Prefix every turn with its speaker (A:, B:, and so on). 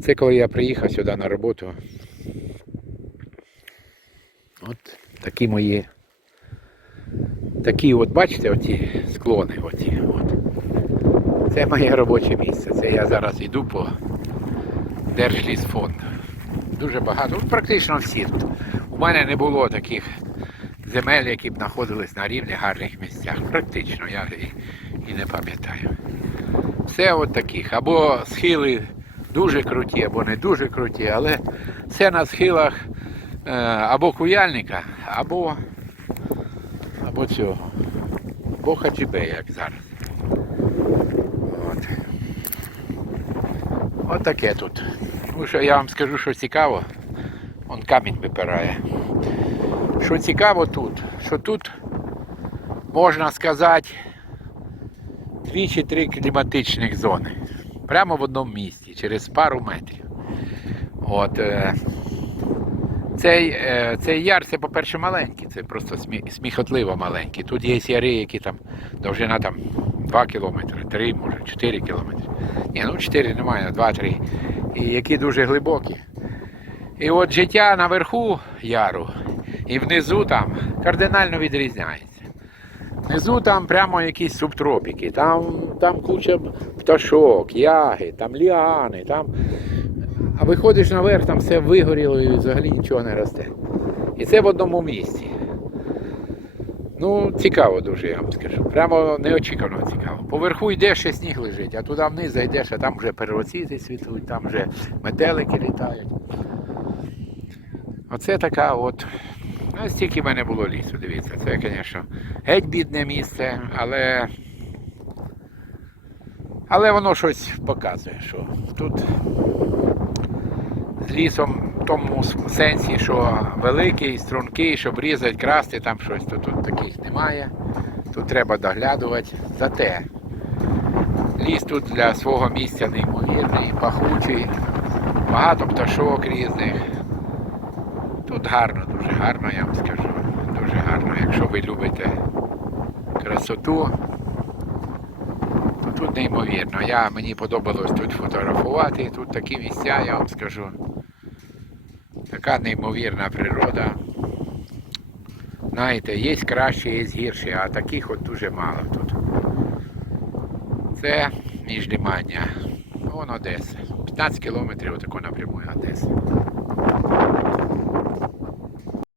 A: Це коли я приїхав сюди на роботу. От такі мої. Такі от, бачите, оці склони. Оці, от. Це моє робоче місце. Це я зараз йду по Держлісфонд. Дуже багато, ну, практично всі тут. У мене не було таких земель, які б знаходились на рівні гарних місцях. Практично, я і, і не пам'ятаю. Все от таких. Або схили дуже круті, або не дуже круті, але все на схилах е, або куяльника, або, або цього. Або хаджібе, як зараз. От. От таке тут. Ну, що я вам скажу, що цікаво. Он камінь випирає. Що цікаво тут, що тут можна сказати дві чи три кліматичних зони. Прямо в одному місці, через пару метрів. От, е, цей, е, цей яр, це, по-перше, маленький, це просто смі- сміхотливо маленький. Тут є яри, які там довжина там 2 кілометри, 3, може, 4 кілометри. Ні, ну 4 немає, 2-3. І які дуже глибокі. І от життя наверху яру і внизу там кардинально відрізняється. Внизу там прямо якісь субтропіки, там, там куча пташок, яги, там ліани, там. А виходиш наверх, там все вигоріло і взагалі нічого не росте. І це в одному місці. Ну, цікаво дуже, я вам скажу. Прямо неочікувано цікаво. Поверху йдеш, ще сніг лежить, а туди вниз зайдеш, а там вже первоцвіти світуть, там вже метелики літають. Оце така от. Ну, стільки в мене було лісу, дивіться. Це, звісно, геть бідне місце, але. Але воно щось показує, що тут з лісом в тому сенсі, що великий, стрункий, щоб різати, красти там щось, то тут таких немає. Тут треба доглядувати. Зате ліс тут для свого місця неймовірний, пахучий, багато пташок різних. Тут гарно, дуже гарно, я вам скажу. Дуже гарно. Якщо ви любите красоту, то тут неймовірно. Я, мені подобалось тут фотографувати. Тут такі місця, я вам скажу. Така неймовірна природа. Знаєте, є краще, є гірше, а таких от дуже мало тут. Це міжлімання. Вон Одеса. 15 кілометрів отако напрямую Одеса.